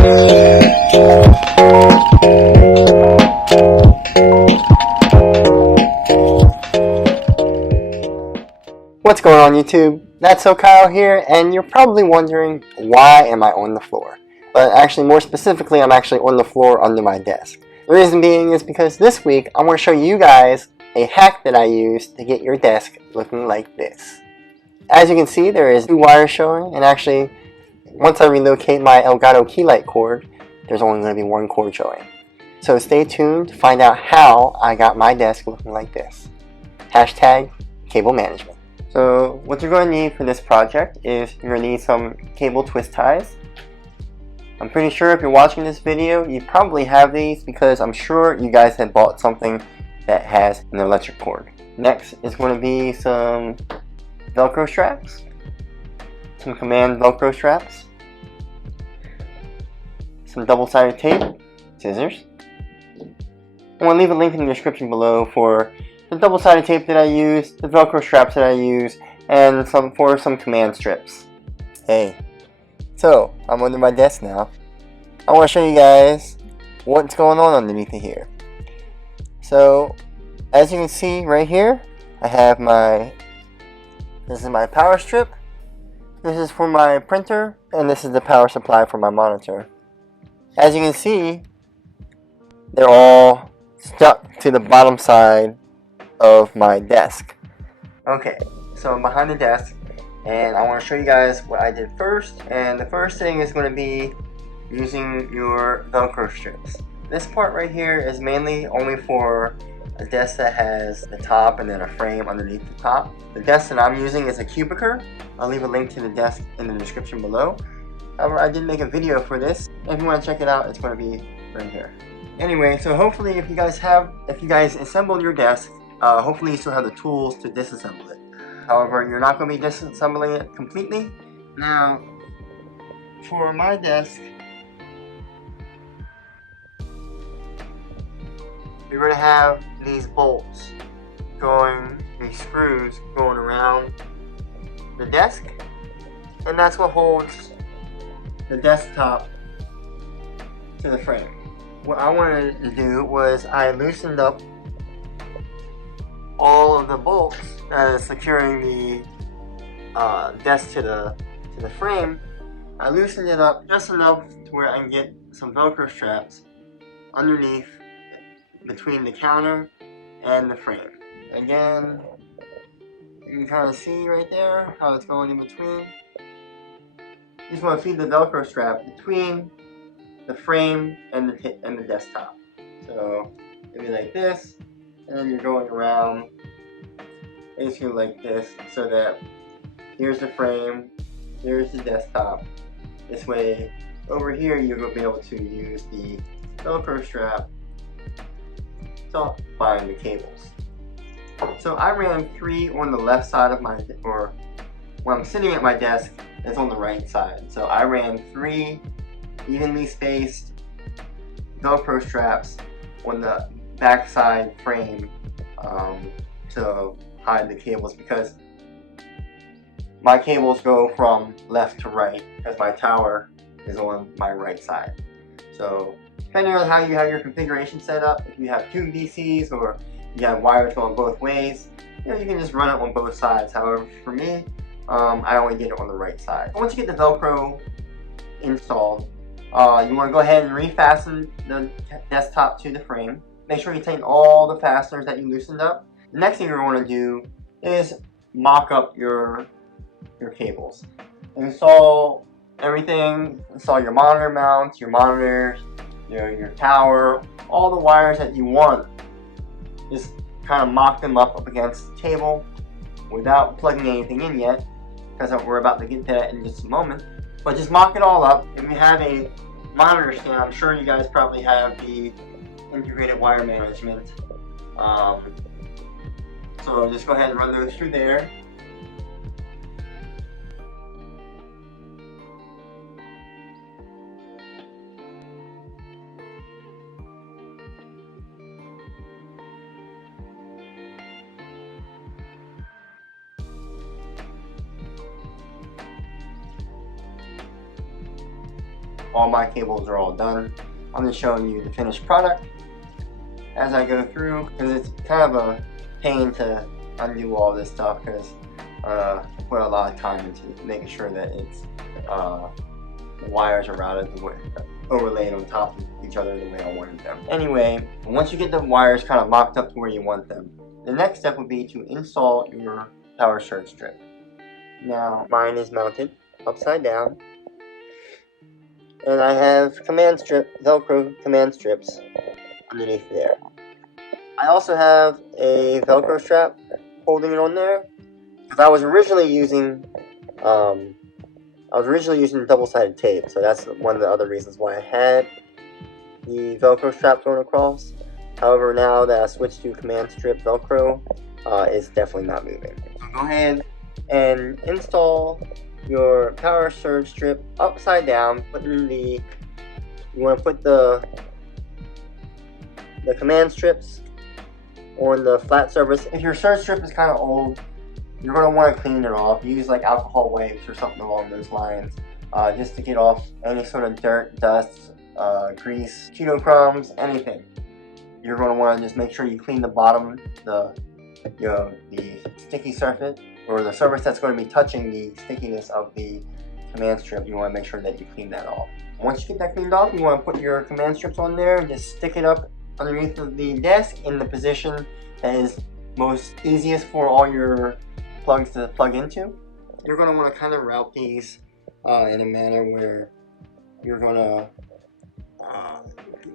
What's going on YouTube? That's So Kyle here, and you're probably wondering why am I on the floor? But actually, more specifically, I'm actually on the floor under my desk. The reason being is because this week I want to show you guys a hack that I use to get your desk looking like this. As you can see, there is 2 wires showing, and actually, once I relocate my Elgato key light cord, there's only going to be 1 cord showing. So stay tuned to find out how I got my desk looking like this. Hashtag cable management. So what you're going to need for this project is you're going to need some cable twist ties. I'm pretty sure if you're watching this video, you probably have these because I'm sure you guys have bought something that has an electric cord. Next is going to be some Velcro straps, some command Velcro straps, some double-sided tape, scissors. I'm going to leave a link in the description below for the double-sided tape that I use, the Velcro straps that I use, and some command strips. Hey, so I'm under my desk now. I want to show you guys what's going on underneath of here. So, as you can see right here, I have this is my power strip, this is for my printer, and this is the power supply for my monitor. As you can see, they're all stuck to the bottom side of my desk. Okay, so I'm behind the desk and I want to show you guys what I did first, and the first thing is going to be using your Velcro strips. This part right here is mainly only for a desk that has the top and then a frame underneath the top. The desk that I'm using is a cubicle. I'll leave a link to the desk in the description below. However, I did make a video for this. If you want to check it out, it's going to be right here. Anyway, so hopefully if you guys assemble your desk, hopefully you still have the tools to disassemble it. However, you're not going to be disassembling it completely. Now, for my desk, you're going to have these bolts these screws going around the desk, and that's what holds the desktop to the frame. What I wanted to do was I loosened up all of the bolts securing the desk to the frame. I loosened it up just enough to where I can get some Velcro straps underneath between the counter and the frame. Again, you can kind of see right there how it's going in between. You just want to feed the Velcro strap between the frame and the desktop. So it'll be like this, and then you're going around basically like this, so that here's the frame, here's the desktop. This way, over here you're going to be able to use the Velcro strap to bind the cables. So I ran 3 on the left side of or when I'm sitting at my desk, it's on the right side. So I ran 3 evenly spaced Velcro straps on the backside frame to hide the cables, because my cables go from left to right because my tower is on my right side. So depending on how you have your configuration set up, if you have 2 DCs or you have wires going both ways, you can just run it on both sides. However, for me, I only get it on the right side. Once you get the Velcro installed, you want to go ahead and refasten the desktop to the frame. Make sure you tighten all the fasteners that you loosened up. The next thing you're going to do is mock up your cables. Install everything. Install your monitor mounts, your monitors, your tower, all the wires that you want. Just kind of mock them up against the table without plugging anything in yet, because we're about to get to that in just a moment. But just mock it all up. If you have a monitor stand, I'm sure you guys probably have the integrated wire management. So just go ahead and run those through there. all my cables are all done. I'm just showing you the finished product as I go through, because it's kind of a pain to undo all this stuff, because I put a lot of time into making sure that it's the wires are routed the way, overlaid on top of each other the way I wanted them. Anyway, once you get the wires kind of mocked up to where you want them, the next step would be to install your power surge strip. Now, mine is mounted upside down, and I have Velcro command strips underneath there. I also have a Velcro strap holding it on there, because I was originally using double-sided tape, so that's one of the other reasons why I had the Velcro strap going across. However, now that I switched to command strip Velcro, it's definitely not moving. So go ahead and install your power surge strip upside down. You want to put the command strips on the flat surface. If your surge strip is kind of old, you're going to want to clean it off. Use like alcohol wipes or something along those lines, just to get off any sort of dirt, dust, grease, Cheeto crumbs, anything. You're going to want to just make sure you clean the bottom, the sticky surface, or the surface that's going to be touching the stickiness of the command strip. You want to make sure that you clean that off. Once you get that cleaned off, you want to put your command strips on there and just stick it up underneath the desk in the position that is most easiest for all your plugs to plug into. You're going to want to kind of route these in a manner where you're going to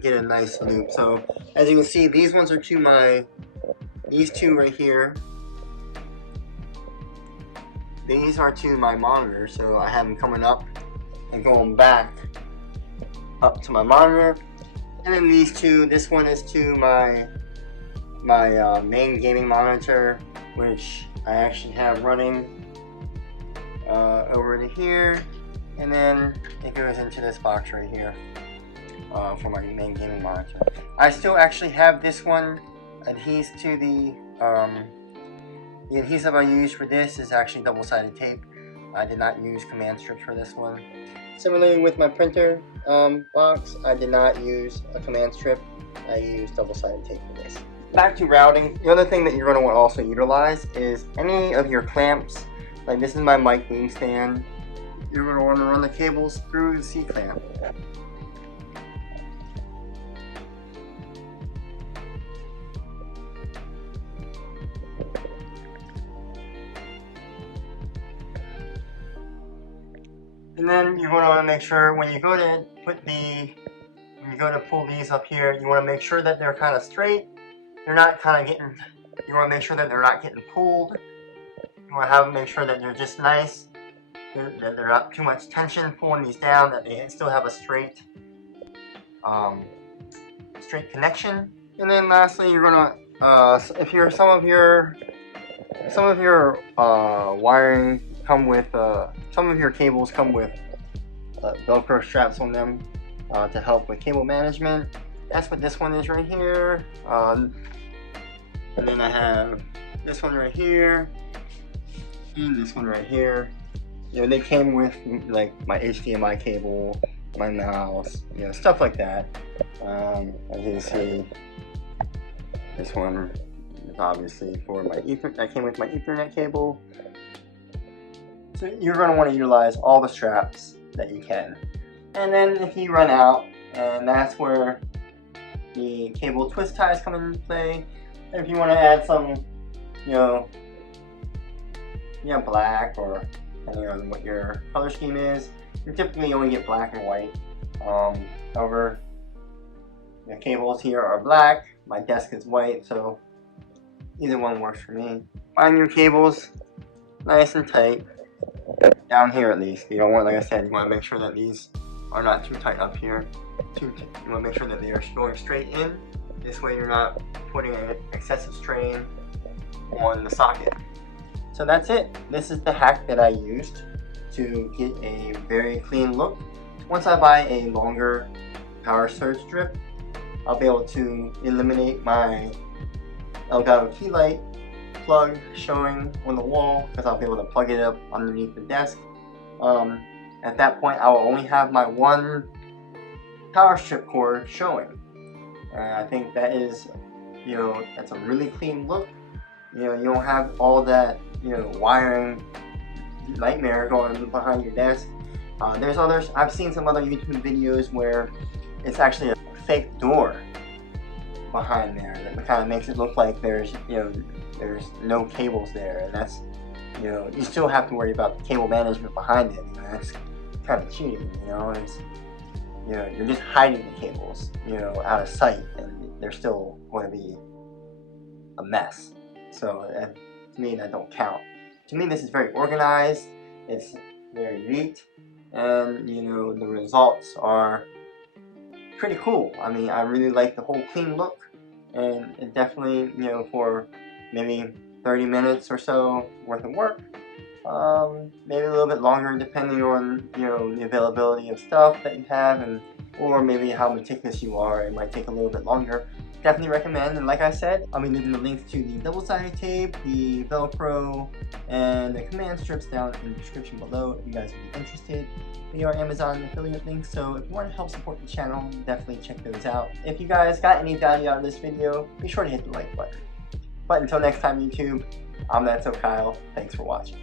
get a nice loop. So as you can see, these ones are to these two right here. These are to my monitor, so I have them coming up and going back up to my monitor. And then these two, this one is to my main gaming monitor, which I actually have running over to here, and then it goes into this box right here for my main gaming monitor. I still actually have this one adhesed to the adhesive I used for this is actually double-sided tape. I did not use command strips for this one. Similarly with my printer box, I did not use a command strip. I used double-sided tape for this. Back to routing, the other thing that you're going to want to also utilize is any of your clamps. Like this is my mic beam stand. You're going to want to run the cables through the C-clamp. And then you're going to want to make sure when you go to pull these up here, you want to make sure that they're kind of straight. They're not kind of getting, you want to make sure that they're not getting pulled. You want to have them make sure that they're just nice, that they're not too much tension pulling these down, that they still have a straight connection. And then lastly, you're going to, if you're some of your wiring come with, some of your cables come with Velcro straps on them to help with cable management. That's what this one is right here. And then I have this one right here, and this one right here. You know, they came with like my HDMI cable, my mouse, you know, stuff like that. As you can see, this one is obviously for my Ethernet. That came with my Ethernet cable. So you're going to want to utilize all the straps that you can. And then if you run out, and that's where the cable twist ties come into play. If you want to add some, black, or depending on what your color scheme is, you typically only get black and white. However, the cables here are black, my desk is white, so either one works for me. Find your cables nice and tight, down here at least. You don't want, like I said, you want to make sure that these are not too tight up here. You want to make sure that they are going straight in. This way you're not putting an excessive strain on the socket. So that's it. This is the hack that I used to get a very clean look. Once I buy a longer power surge strip, I'll be able to eliminate my Elgato key light plug showing on the wall, because I'll be able to plug it up underneath the desk. At that point, I will only have my one power strip cord showing. And I think that is, that's a really clean look. You don't have all that, wiring nightmare going behind your desk. I've seen some other YouTube videos where it's actually a fake door behind there that kind of makes it look like there's no cables there, and that's, you still have to worry about the cable management behind it. That's kind of cheating. It's, you're just hiding the cables, out of sight, and they're still going to be a mess. So to me, that don't count. To me, this is very organized. It's very neat, and the results are pretty cool. I mean, I really like the whole clean look, and it definitely, for maybe 30 minutes or so worth of work, maybe a little bit longer depending on the availability of stuff that you have, or maybe how meticulous you are. It might take a little bit longer. Definitely recommend, and like I said, I'll be leaving the links to the double-sided tape, the Velcro, and the command strips down in the description below if you guys would be interested. They are Amazon affiliate links, so if you want to help support the channel, definitely check those out. If you guys got any value out of this video, be sure to hit the like button. But until next time, YouTube, I'm That's So Kyle. Thanks for watching.